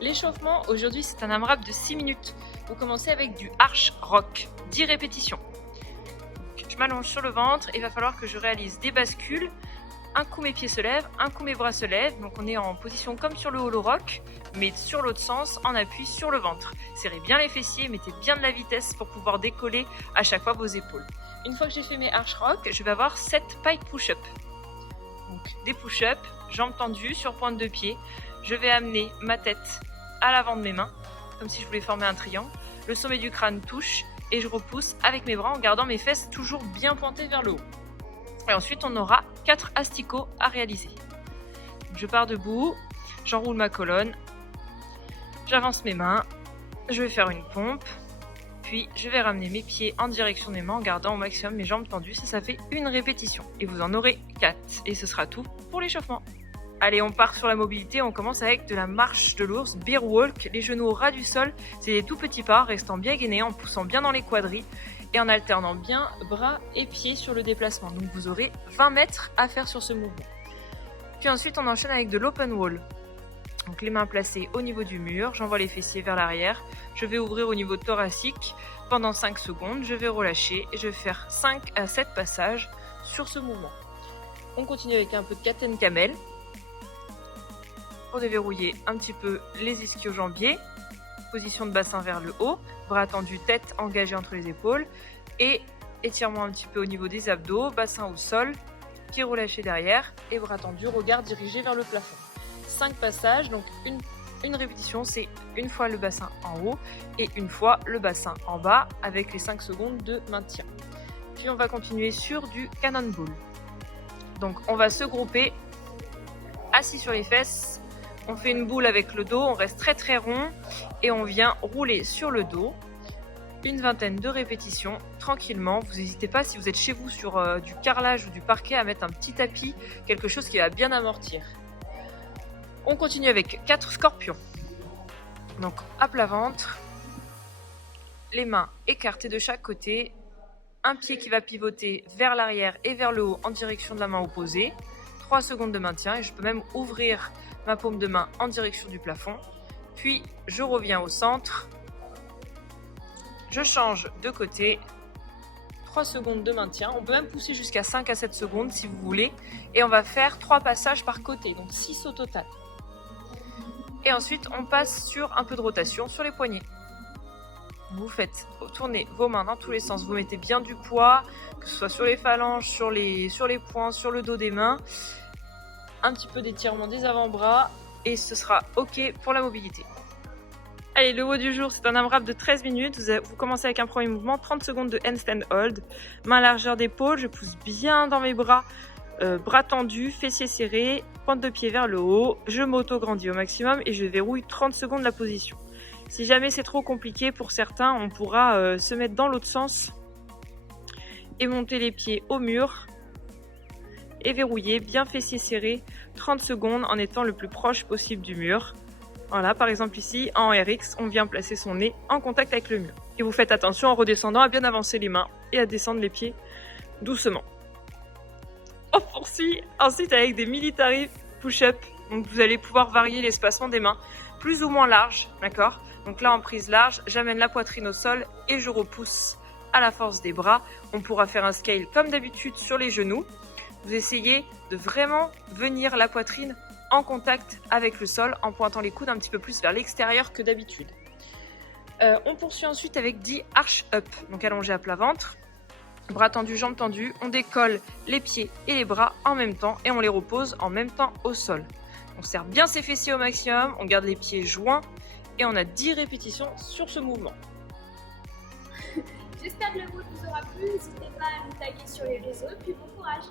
L'échauffement aujourd'hui c'est un AMRAP de 6 minutes. Vous commencez avec du arch rock, 10 répétitions. Donc, je m'allonge sur le ventre et il va falloir que je réalise des bascules. Un coup mes pieds se lèvent, un coup mes bras se lèvent. Donc on est en position comme sur le holo rock, mais sur l'autre sens en appui sur le ventre. Serrez bien les fessiers, mettez bien de la vitesse pour pouvoir décoller à chaque fois vos épaules. Une fois que j'ai fait mes arch rock, je vais avoir 7 pike push-up. Donc des push-up, jambes tendues sur pointe de pied. Je vais amener ma tête à l'avant de mes mains, comme si je voulais former un triangle. Le sommet du crâne touche et je repousse avec mes bras en gardant mes fesses toujours bien pointées vers le haut. Et ensuite, on aura 4 asticots à réaliser. Je pars debout, j'enroule ma colonne, j'avance mes mains, je vais faire une pompe, puis je vais ramener mes pieds en direction des mains en gardant au maximum mes jambes tendues. Ça fait une répétition et vous en aurez 4. Et ce sera tout pour l'échauffement. Allez, on part sur la mobilité, on commence avec de la marche de l'ours, bear walk, les genoux au ras du sol, c'est des tout petits pas, restant bien gainés, en poussant bien dans les quadris et en alternant bien bras et pieds sur le déplacement. Donc vous aurez 20 mètres à faire sur ce mouvement. Puis ensuite on enchaîne avec de l'open wall. Donc les mains placées au niveau du mur, j'envoie les fessiers vers l'arrière, je vais ouvrir au niveau thoracique pendant 5 secondes, je vais relâcher et je vais faire 5 à 7 passages sur ce mouvement. On continue avec un peu de Katen Camel. Pour déverrouiller un petit peu les ischio-jambiers, position de bassin vers le haut, bras tendus, tête engagée entre les épaules et étirement un petit peu au niveau des abdos, bassin au sol, pieds relâchés derrière et bras tendus, regard dirigé vers le plafond. 5 passages, donc une répétition, c'est une fois le bassin en haut et une fois le bassin en bas avec les 5 secondes de maintien. Puis on va continuer sur du cannonball. Donc on va se grouper assis sur les fesses. On fait une boule avec le dos, on reste très très rond et on vient rouler sur le dos. Une vingtaine de répétitions, tranquillement. Vous n'hésitez pas, si vous êtes chez vous sur du carrelage ou du parquet, à mettre un petit tapis, quelque chose qui va bien amortir. On continue avec 4 scorpions. Donc à plat ventre, les mains écartées de chaque côté, un pied qui va pivoter vers l'arrière et vers le haut en direction de la main opposée. 3 secondes de maintien et je peux même ouvrir ma paume de main en direction du plafond. Puis je reviens au centre. Je change de côté. 3 secondes de maintien. On peut même pousser jusqu'à 5 à 7 secondes si vous voulez. Et on va faire 3 passages par côté, donc 6 au total. Et ensuite, on passe sur un peu de rotation sur les poignets. Vous faites tourner vos mains dans tous les sens. Vous mettez bien du poids, que ce soit sur les phalanges, sur les poings, sur le dos des mains. Un petit peu d'étirement des avant-bras et ce sera ok pour la mobilité. Allez, le haut du jour, c'est un AMRAP de 13 minutes. Vous commencez avec un premier mouvement, 30 secondes de handstand hold. Main largeur d'épaule, je pousse bien dans mes bras, bras tendus, fessiers serrés, pointe de pied vers le haut. Je m'auto-grandis au maximum et je verrouille 30 secondes la position. Si jamais c'est trop compliqué pour certains, on pourra se mettre dans l'autre sens et monter les pieds au mur. Et verrouiller, bien fessiers serrés, 30 secondes en étant le plus proche possible du mur. Voilà, par exemple ici, en RX, on vient placer son nez en contact avec le mur. Et vous faites attention en redescendant à bien avancer les mains et à descendre les pieds doucement. On poursuit ensuite avec des military push-up. Donc vous allez pouvoir varier l'espacement des mains, plus ou moins large, d'accord? Donc là en prise large, j'amène la poitrine au sol et je repousse à la force des bras. On pourra faire un scale comme d'habitude sur les genoux. Vous essayez de vraiment venir la poitrine en contact avec le sol en pointant les coudes un petit peu plus vers l'extérieur que d'habitude. On poursuit ensuite avec 10 arch up, donc allongé à plat ventre, bras tendus, jambes tendues. On décolle les pieds et les bras en même temps et on les repose en même temps au sol. On serre bien ses fessiers au maximum, on garde les pieds joints et on a 10 répétitions sur ce mouvement. J'espère que le mood vous aura plu, n'hésitez pas à nous taguer sur les réseaux et puis bon courage!